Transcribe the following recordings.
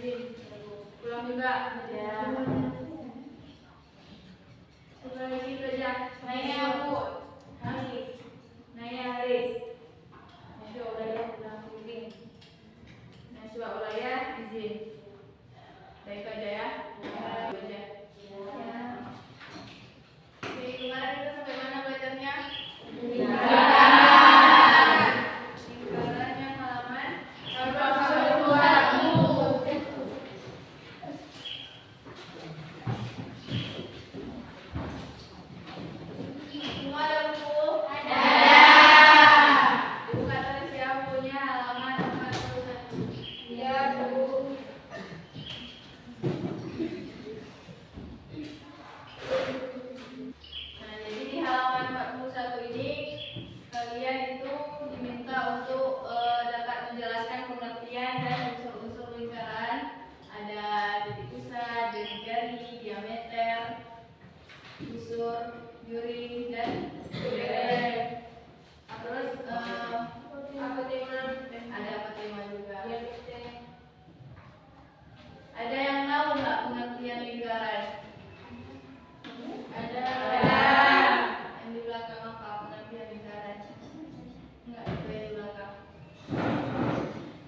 izin. Pulang juga. Ya. Coba lagi belajar. Naya aku. Haris. Naya Haris. Nasya Ulaya pulang izin. Nasya Ulaya izin. Baik aja ya. Baca. Oke, kemarin kita sampai mana belajarnya? Lingkarannya halaman 121. Semua ada buku? Ada. Buku kata siapa punya halaman 41? Iya, Bu. Nah, jadi di halaman 41 ini kalian itu diminta untuk dapat menjelaskan pengertian dan unsur-unsur lingkaran. Ada titik pusat, jari-jari, diameter, busur, juring, dan lereng. Terus apotema, ada apotema juga. Ada yang tahu nggak pengertian lingkaran? Ada. Yang di belakang apa pengertian lingkaran? Enggak, itu yang di belakang.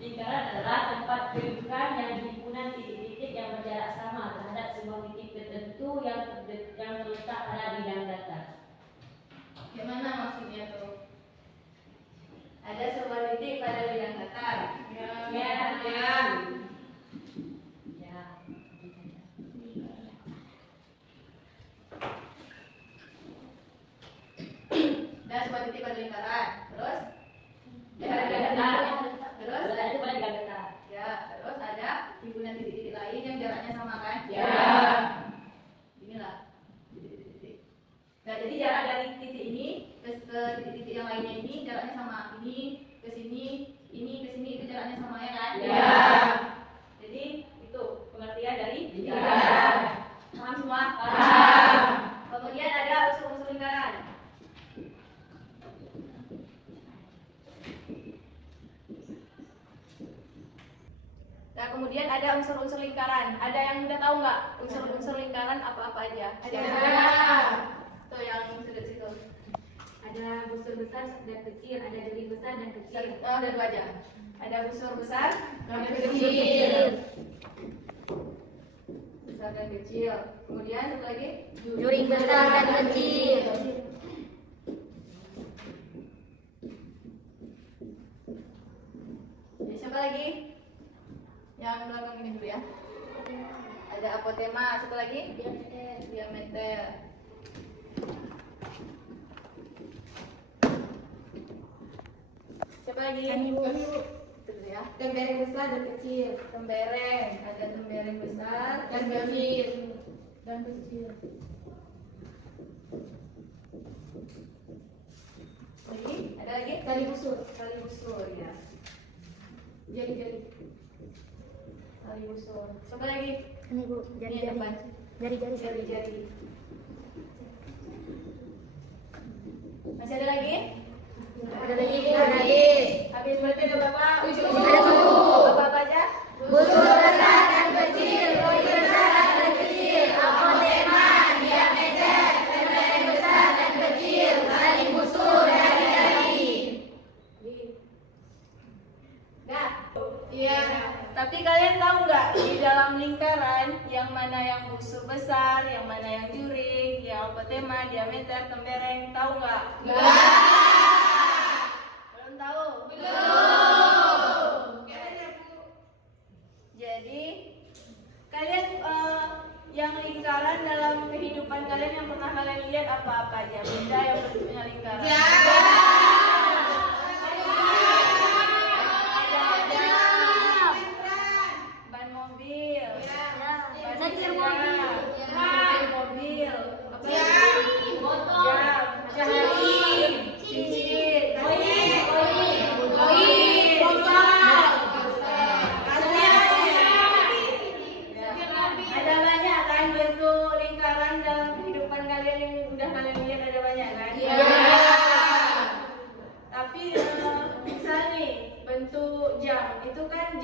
Lingkaran adalah tempat kedudukan yang himpunan titik-titik yang berjarak sama terhadap sebuah titik tertentu yang terletak pada bidang datar. Gimana maksudnya tuh? Ada sebuah titik pada bidang datar. Ya. Dan sebuah titik pada lingkaran. Terus? Ada datar. Terus? Ada itu pada bidang datar. Ya. Terus ada himpunan titik-titik lain yang jaraknya sama kan? Ya. Inilah titik-titik. Nah, jadi jarak dari titik ini ke titik-titik yang lainnya ini jaraknya sama. Ini ke sini, ini ke sini itu jaraknya sama ya kan? Ya. Jadi itu pengertian dari lingkaran. Paham semua? Paham. Kemudian ada unsur-unsur lingkaran. Nah, kemudian ada unsur-unsur lingkaran. Ada yang udah tahu nggak unsur-unsur lingkaran apa-apa aja? Ada. Tuh yang sudut situ. Ada busur besar dan kecil, ada jari besar dan kecil. Oh, ada dua aja. Ada busur besar dan kecil. Besar dan kecil. Kemudian satu lagi Juring besar dan kecil. Jadi, siapa lagi? Yang belakang ini dulu ya. Ada apotema, satu lagi diameter. Siapa lagi? Ibu. Itu dulu ya. Tembereng besar dan kecil. Tembereng, ada tembereng besar Dan kecil. Dan kecil. Lagi? Ada lagi? Tali busur. Tali busur ya. Jari-jari. Tali busur. Siapa lagi? Ini Bu, Ini yang depan. Jari-jari. Jari-jari. Masih ada lagi? Ada lagi Bu, habis. Habis berarti ada berapa? 7. Ada 7. Apa aja? Busur besar dan kecil, juring besar dan kecil, apotema, diameter, tembereng besar dan kecil, tali busur, jari-jari. Enggak? Iya. Tapi kalian tahu nggak di dalam lingkaran yang mana yang busur besar, yang mana yang juring, yang apotema, diameter, tembereng, tahu nggak? Belum tahu? Jadi kalian yang lingkaran dalam kehidupan kalian yang pernah kalian lihat apa-apa aja? Benda yang bentuknya lingkaran. Ban mobil. Ban Setir sepeda. mobil. Setir mobil. Apa lagi? Motor. Jam. Matahari. Cincin. Koin. Koin. Pulsa. Ada banyak kan bentuk lingkaran dalam kehidupan kalian yang udah kalian lihat, ada banyak kan?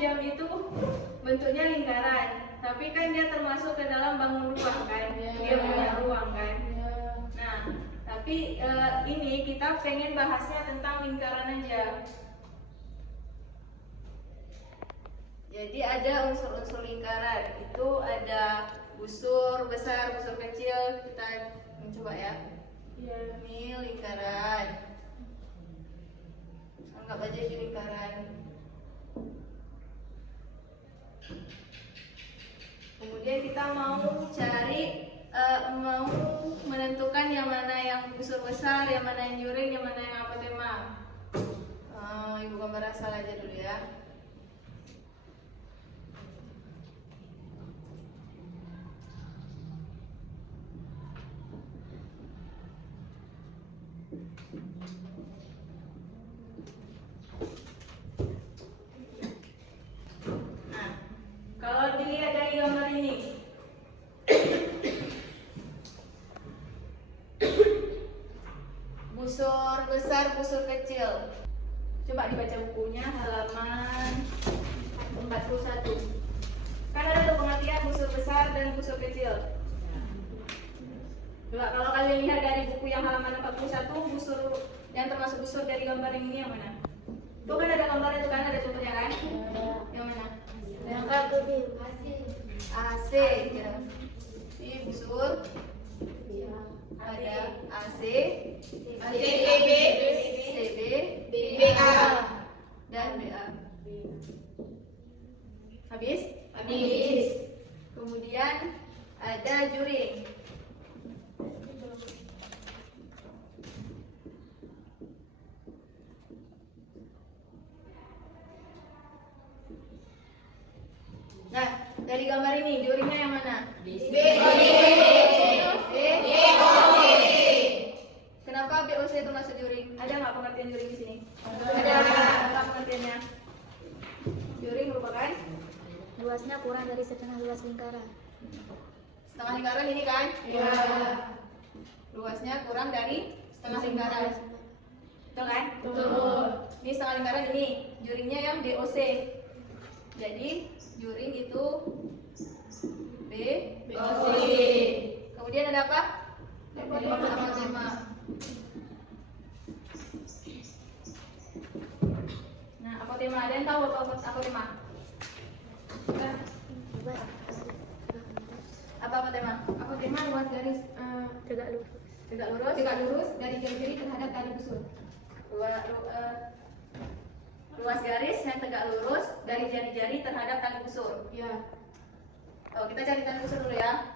jam itu bentuknya lingkaran, tapi kan dia termasuk ke dalam bangun ruang kan, dia punya ruang kan. Nah, tapi ini kita pengen bahasnya tentang lingkaran aja. Jadi ada unsur-unsur lingkaran, itu ada busur besar, busur kecil. Kita mencoba ya. Ini lingkaran. Anggap aja ini lingkaran. Kemudian kita mau cari, mau menentukan yang mana yang busur besar, yang mana yang juring, yang mana yang apotema. Ibu gambar asal aja dulu ya. Nah, kalau dilihat dari gambar ini, busur besar, busur kecil. Coba dibaca bukunya halaman 41. Kan ada tuh pengertian busur besar dan busur kecil. Coba kalau kalian lihat dari buku yang halaman 41, busur yang termasuk busur dari gambar ini yang mana? Tuh kan ada gambarnya tuh kan, ada contohnya kan? Yang mana? Yang satu nih, AC ya. Ini busur ada AC, CB, CB, BA. dan BA. Habis? Habis. Kemudian ada juring. Nah, dari gambar ini juringnya yang mana? Kenapa BOC itu masuk juring? Ada nggak pengertian juring di sini? Ada. Apa pengertiannya? Juring merupakan Luasnya kurang dari setengah luas lingkaran. setengah lingkaran ini kan? Iya. Luasnya kurang dari setengah lingkaran. Betul kan? Betul. Ini setengah lingkaran ini, juringnya yang BOC. Jadi juring itu BOC. Kemudian ada apa? Apotema. Nah, apotema, ada yang tahu apa apotema? Apa apotema? Apotema luas garis Tegak lurus. Tegak lurus. dari jari-jari terhadap tali busur. Luas garis yang tegak lurus dari jari-jari terhadap tali busur. Ya. Oh, kita cari tali busur dulu ya.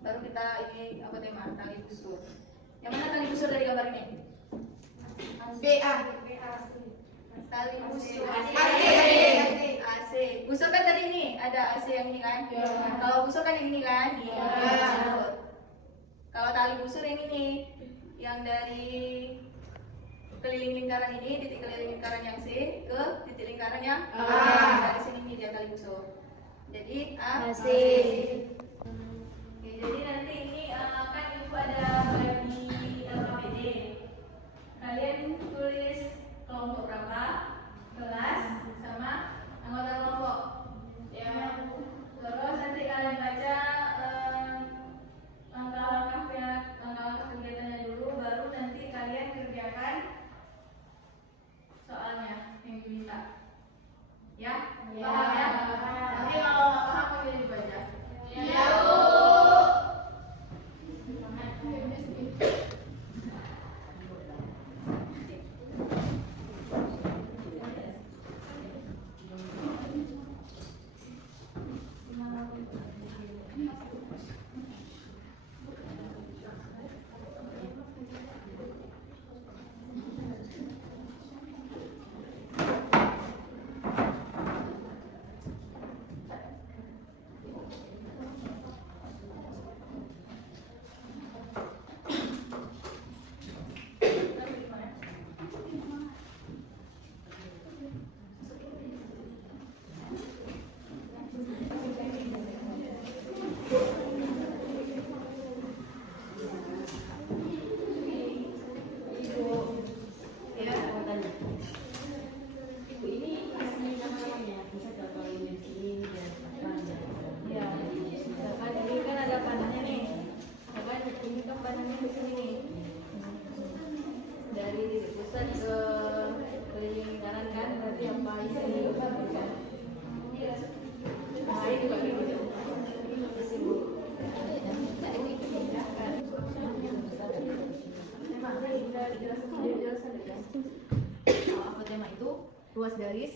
Baru kita ini apotema, tali busur. Yang mana tali busur dari gambar ini? BA. Tali busur. AC. AC. Busur kan tadi ini ada AC yang ini kan? Ya. Kalau busur kan yang ini kan? Ya. Kalau tali busur yang ini, yang dari keliling lingkaran ini, titik keliling lingkaran yang C ke titik lingkaran yang A. Dari sini ini dia tali busur. Jadi AC. Oke, jadi nanti ini kan ibu ada bagi LKPD. Kalian tulis kelompok berapa, kelas, sama anggota kelompok. Ya. Terus nanti kalian baca langkah-langkah kegiatannya dulu, baru nanti kalian kerjakan soalnya yang diminta. Ya? Ya. Paham ya? Nanti kalau nggak paham boleh dibaca. Ya.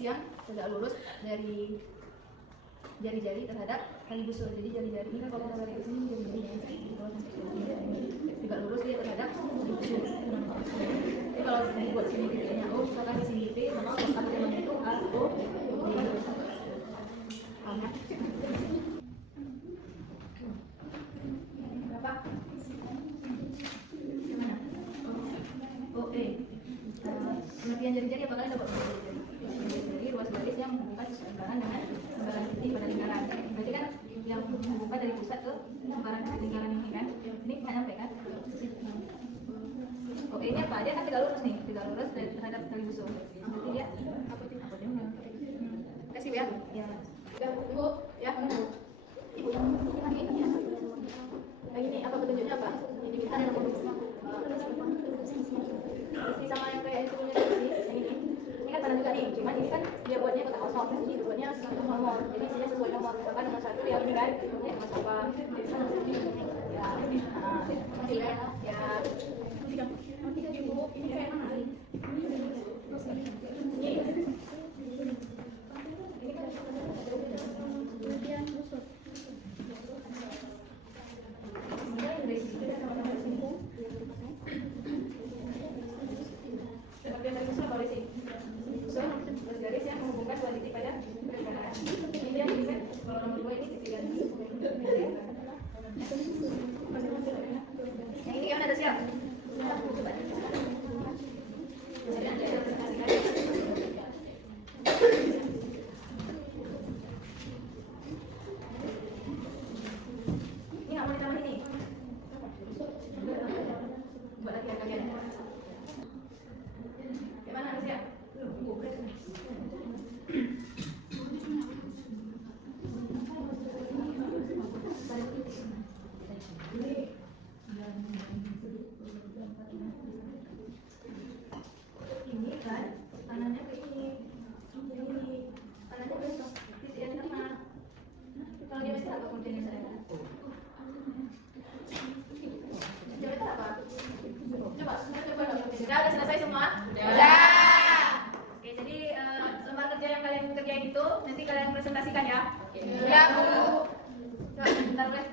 yang tegak lurus dari jari-jari terhadap tali busur. Jadi jari-jari ini kan kalau kita tarik ke sini jari-jari di bawah sampai sini tegak lurus dia terhadap tali busur. Jadi kalau dibuat sini titiknya O, misalkan di sini T, maka apa namanya itu A, O, D. Paham ya? Berapa? Gimana? O, E. Pengertian jari-jari apa kalian dapat jari-jari? Jari ruas garis yang menghubungkan lingkaran dengan sembaran titik pada lingkaran. Berarti kan yang menghubungkan dari pusat ke sembaran lingkaran ini kan? Ini nggak nyampe kan? Oke, ini apa? Dia kan tegak lurus nih, tegak lurus terhadap tali busur. Berarti dia apotemma. Kasih ya? Ya. Ibu, ya. Ibu, ini apa petunjuknya apa? Ini kita ada posisi sama yang kayak itu punya sini, yang ini. Ini kan tanah juga nih, cuman ini kan dia buatnya kotak kosong, ini buatnya nomor, jadi isinya sesuai nomor. Misalkan nomor 1 ya ini kan, ini nomor apa? Jadi sana sini. Ya, masih ya. Ya. Ini kayak mana? Garis yang menghubungkan dua titik pada lingkaran. Ini dia bisa kalau nomor 2 ini titik garis. Yang ini gimana, udah siap? Ini nggak mau ditambah ini. Buat latihan kalian. Gimana, udah siap? Ini kan tanahnya ke ini tanahnya ke titik yang tengah. Kalau dia masih agak kontinus saya. Coba apa? Coba udah selesai semua? Udah. Oke, jadi lembar kerja yang kalian kerjain itu nanti kalian presentasikan ya. Ya, Bu. Coba bentar boleh.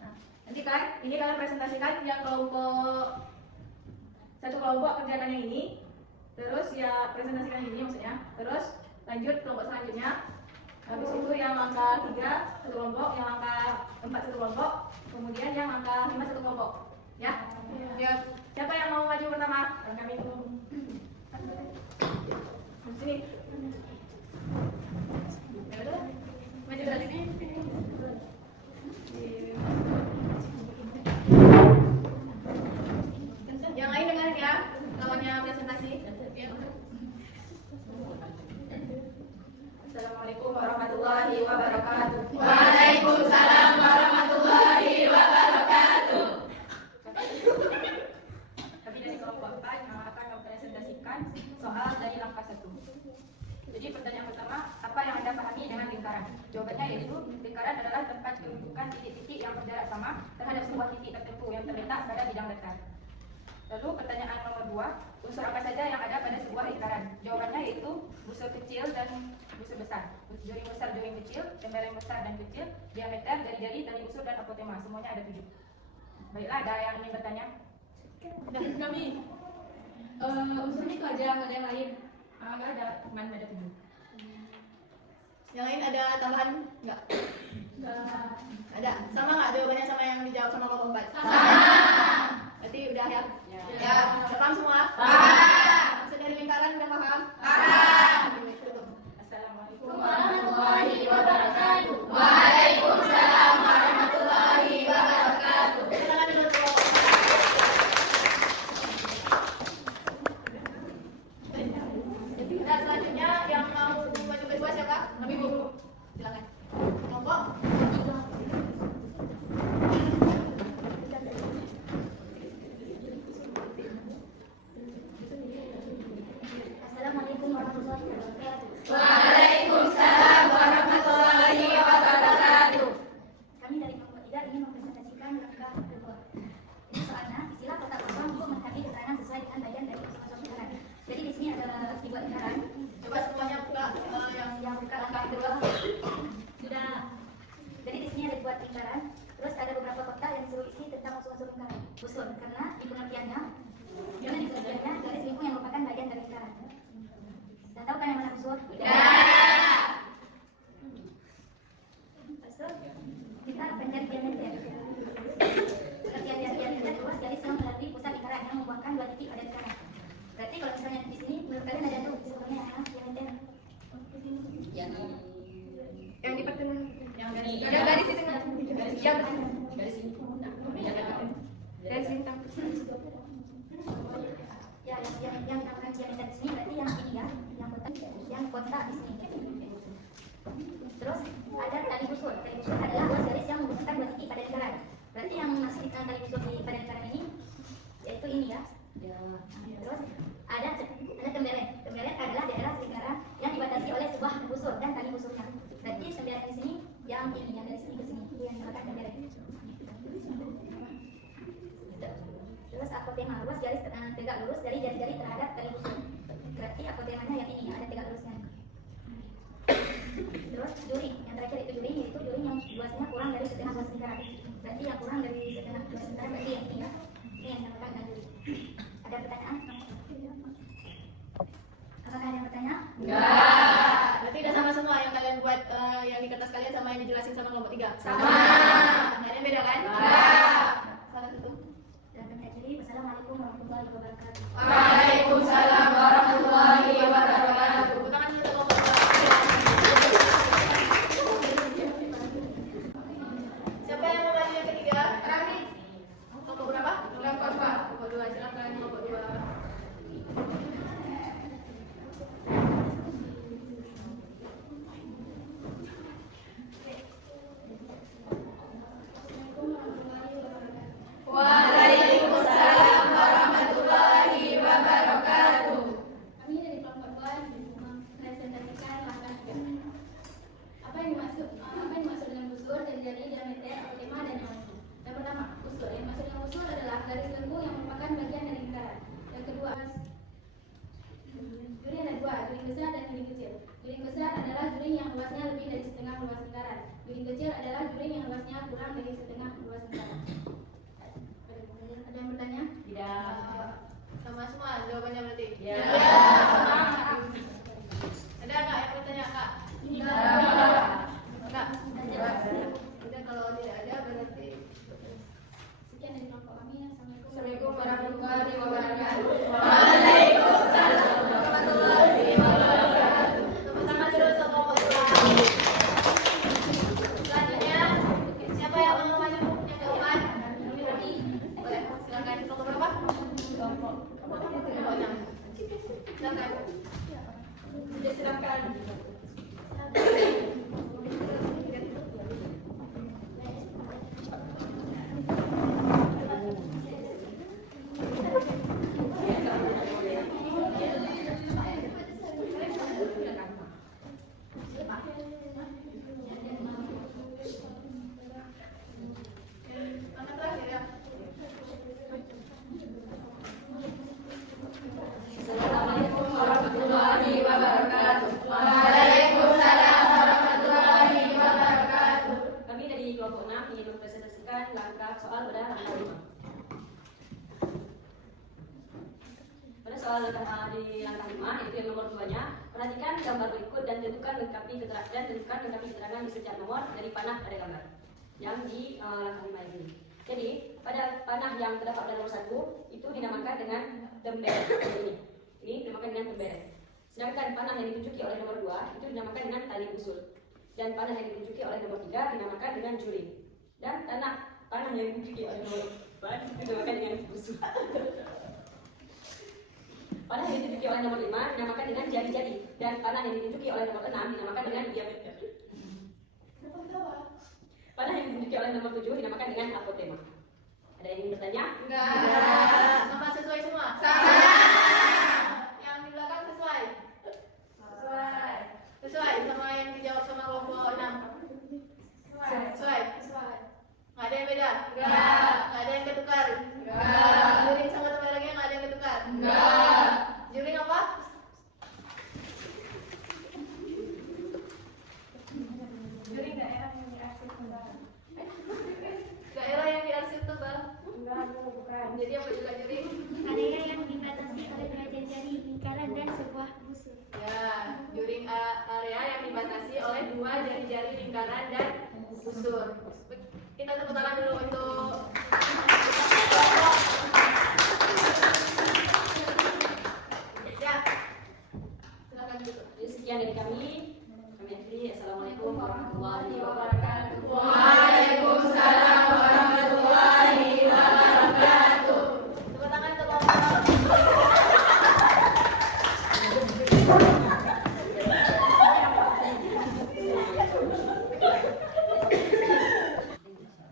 Nah, nanti kan ini kalian presentasikan yang kelompok satu kelompok kerjakan yang ini. Terus ya presentasikan yang ini maksudnya. Terus lanjut kelompok selanjutnya. Habis itu yang angka 3 satu kelompok, yang angka 4 satu kelompok, kemudian yang angka 5 satu kelompok. Ya? Ya. Siapa yang mau maju pertama? Kami itu. Sini. Ya udah. Maju dari sini. Yang lain dengerin ya, lawannya presentasi. Assalamualaikum warahmatullahi wabarakatuh. Waalaikumsalam warahmatullahi wabarakatuh. Kami dari kelompok 4 yang akan mempresentasikan soal dari langkah 1. Jadi pertanyaan pertama, apa yang Anda pahami dengan lingkaran? Jawabannya yaitu lingkaran adalah tempat diuntukkan titik-titik yang berjarak sama terhadap sebuah titik tertentu yang terletak pada bidang datar. Lalu pertanyaan nomor 2, unsur apa saja yang ada pada sebuah lingkaran? Jawabannya yaitu busur kecil dan busur besar, joring besar, joring kecil, tembereng besar dan kecil, diameter, jari-jari, tali busur dan apotemma. Semuanya ada 7. Baiklah, ada yang ingin bertanya? Kami unsurnya itu aja, nggak ada yang lain. Enggak ada, cuma ada 7. Yang lain ada tambahan nggak? Ada. Sama nggak jawabannya sama yang dijawab sama kelompok 4? Sama. Berarti udah ya? Ya. Udah paham semua? Paham. Maksud dari lingkaran udah paham? Paham. Assalamualaikum Warahmatullahi wabarakatuh. Waalaikumsalam warahmatullahi wabarakatuh. Silakan duduk kelompok. Nah, selanjutnya yang mau maju kedua siapa? Lebih Bu. Silakan. Kelompok. Assalamualaikum warahmatullahi wabarakatuh. Waalaikumsalam warahmatullahi wabarakatuh. Kami dari kelompok 3 ingin mempresentasikan langkah kedua. Ini soalnya istilah kotak kosong untuk melengkapi keterangan sesuai dengan bagian dari kosong lingkaran. Jadi di sini ada dibuat lingkaran. Coba semuanya buka busur karena di pengertiannya garis lingkung yang merupakan bagian dari lingkaran. Sudah tahu kan yang mana busur? Kita akan cari diameter. Pengertian dari diameter luas garis yang melalui pusat lingkaran yang membuahkan dua titik pada lingkaran. Berarti kalau misalnya di sini menurut kalian ada tuh sebelumnya diameter. Yang di pertengahan. Yang garis Ada garis di tengah. Yang garis ini. garis bintang. Ya, yang dinamakan diameter di sini berarti yang ini ya, yang kotak di sini. Terus ada tali busur. Tali busur adalah ruas garis yang menghubungkan dua titik pada lingkaran. Berarti yang masuk di tali busur di pada lingkaran ini yaitu ini ya. Terus ada tembelet. Tembelet adalah daerah lingkaran yang dibatasi oleh sebuah busur dan tali busurnya. Berarti tembelet di sini yang ini yang dari sini ke sini yang dinamakan tembelet. Terus apotema ruas garis tegak lurus dari jari-jari terhadap tali busur. Berarti apotemanya yang ini yang ada tegak lurusnya. Terus juring, yang terakhir itu juring, yaitu juring yang luasnya kurang dari setengah luas lingkaran. Berarti yang kurang dari setengah luas lingkaran berarti yang ini ya. Ini yang dinamakan dengan juring. Ada pertanyaan? Apakah ada yang bertanya? Enggak. Berarti udah sama semua yang kalian buat yang di kertas kalian sama yang dijelasin sama kelompok 3. Sama. Nggak ada yang beda kan? Enggak. Salah satu. Dan mengakhiri, wassalamualaikum warahmatullahi wabarakatuh. Waalaikumsalam warahmatullahi wabarakatuh. Tepuk tangan dulu untuk kelompok 2. Siapa yang mau maju yang ketiga? Rami. Kelompok berapa? Kelompok 2. Kelompok 2. Silakan kelompok 2. Waalaikumsalam warahmatullahi wabarakatuh. Kami dari kelompok 2 mempresentasikan langkah 3. Apa yang dimaksud dengan busur dan jari diameter, apotema dan nyawa. Yang pertama, busur. Yang dimaksud dengan busur adalah garis lengkung yang merupakan bagian dari lingkaran. Yang kedua, juring ada dua, juring besar dan juring kecil. Juring besar adalah juring yang luasnya lebih dari setengah luas lingkaran. Juring kecil adalah juring yang luasnya kurang dari setengah luas lingkaran. Ada yang bertanya? Tidak. Sama semua jawabannya berarti? Ya. Ada nggak yang bertanya kak? Tidak. Enggak. Udah kalau tidak ada berarti. Sekian dari kelompok kami. Assalamualaikum warahmatullahi wabarakatuh. Waalaikumsalam warahmatullahi wabarakatuh. Tepuk tangan dulu untuk kelompok 2. Selanjutnya siapa yang mau maju yang keempat? Boleh, silakan kelompok berapa? Kelompok 6. Silakan. Sudah silakan. Angkat terakhir ya. Assalamualaikum warahmatullahi wabarakatuh. Waalaikumsalam warahmatullahi wabarakatuh. Kami dari kelompok 6 ingin mempresentasikan langkah soal pada langkah 5. Pada soal di langkah 5, yaitu yang nomor 2-nya, perhatikan gambar berikut dan tentukan lengkapi keterangan di setiap nomor dari panah pada gambar yang di langkah 5 ini. Jadi, pada panah yang terdapat pada nomor 1 itu dinamakan dengan tembelet. Ini dinamakan dengan tembelet. Sedangkan panah yang ditunjuki oleh nomor 2 itu dinamakan dengan tali busur. Dan panah yang ditunjuki oleh nomor 3 dinamakan dengan juring. Dan panah yang ditunjuki oleh nomor 4 itu dinamakan dengan busur. Panah yang ditunjuki oleh nomor 5 dinamakan dengan jari-jari. Dan panah yang ditunjuki oleh nomor 6 dinamakan dengan diameter. Panah yang ditunjuki oleh nomor 7 dinamakan dengan apotema. Ada yang ingin bertanya? Enggak. Sama sesuai semua? Sama. Yang di belakang sesuai? Sesuai. Sesuai sama yang dijawab sama kelompok 6? Sesuai. Nggak ada yang beda? Enggak. Nggak ada yang ketukar? Enggak. Juring sama teman lagi nggak ada yang ketukar? Enggak. Juring apa? Juring daerah yang diarsip tebal. Daerah yang diarsip tebal? Enggak, bukan. busur. Ya, juring area yang dibatasi oleh 2 jari-jari lingkaran dan busur. Kita tepuk tangan dulu untuk ya. Silakan dulu. Jadi sekian dari kami. Kami akhiri. Assalamualaikum warahmatullahi wabarakatuh. Waalaikumsalam warahmatullahi wabarakatuh. Tepuk tangan untuk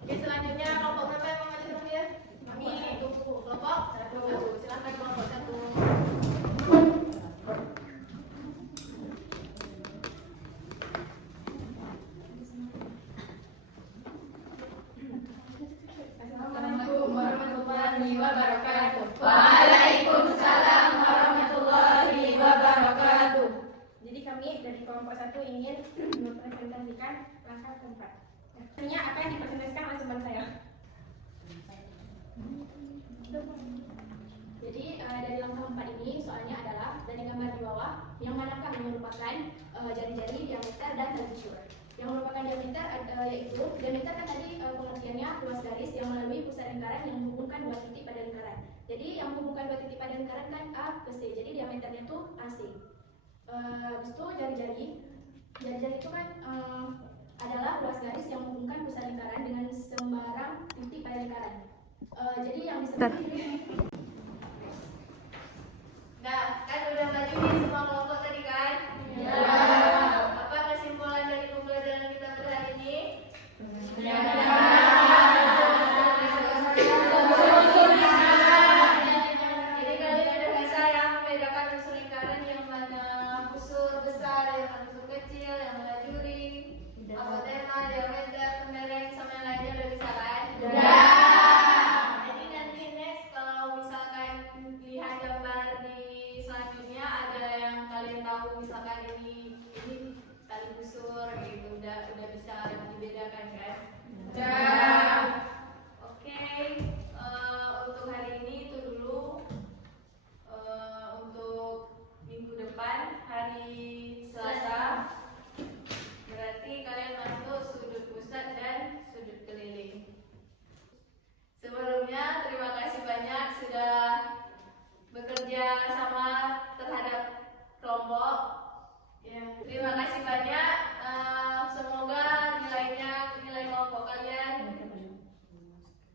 Oke, selanjutnya kelompok berapa yang mau maju dulu ya? Kami tunggu kelompok 1. Silakan kelompok 1. Assalamualaikum warahmatullahi wabarakatuh. Waalaikumsalam warahmatullahi wabarakatuh. Jadi kami dari kelompok 1 ingin mempresentasikan langkah keempat. Sebenarnya akan dipresentasikan oleh teman saya. Jadi dari langkah 4 ini soalnya adalah dari gambar di bawah yang manakah yang merupakan jari-jari, diameter, dan tali busur. Yang merupakan diameter yaitu diameter kan tadi pengertiannya luas garis yang melalui pusat lingkaran yang menghubungkan 2 titik pada lingkaran. Jadi yang menghubungkan 2 titik pada lingkaran kan A ke C. Jadi diameternya itu AC. Habis itu jari-jari itu kan adalah luas garis yang menghubungkan pusat lingkaran dengan sembarang titik pada lingkaran. Jadi yang disebut Nah, kan udah maju nih semua kelompok tadi kan? Ya. Apa kesimpulan dari pembelajaran kita pada hari ini? Ya. Jadi kalian udah bisa ya membedakan unsur lingkaran yang mana busur besar, yang mana busur kecil, yang mana juring, apotema, diameter, pembereng, sama yang lainnya udah bisa kan? Jadi nanti next kalau misalkan lihat gambar di selanjutnya ada yang kalian tahu misalkan ini tali busur gitu udah bisa dibedakan kan? Oke, untuk hari ini itu dulu. Untuk minggu depan hari Selasa berarti kalian masuk sudut pusat dan sudut keliling. Sebelumnya terima kasih banyak sudah bekerja sama terhadap kelompok. Ya, terima kasih banyak. Semoga nilai kelompok kalian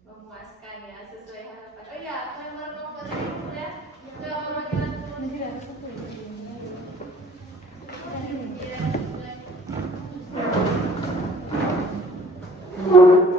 memuaskan ya sesuai harapan. Oh iya, member kelompok tadi ya. Ke perwakilan Iya.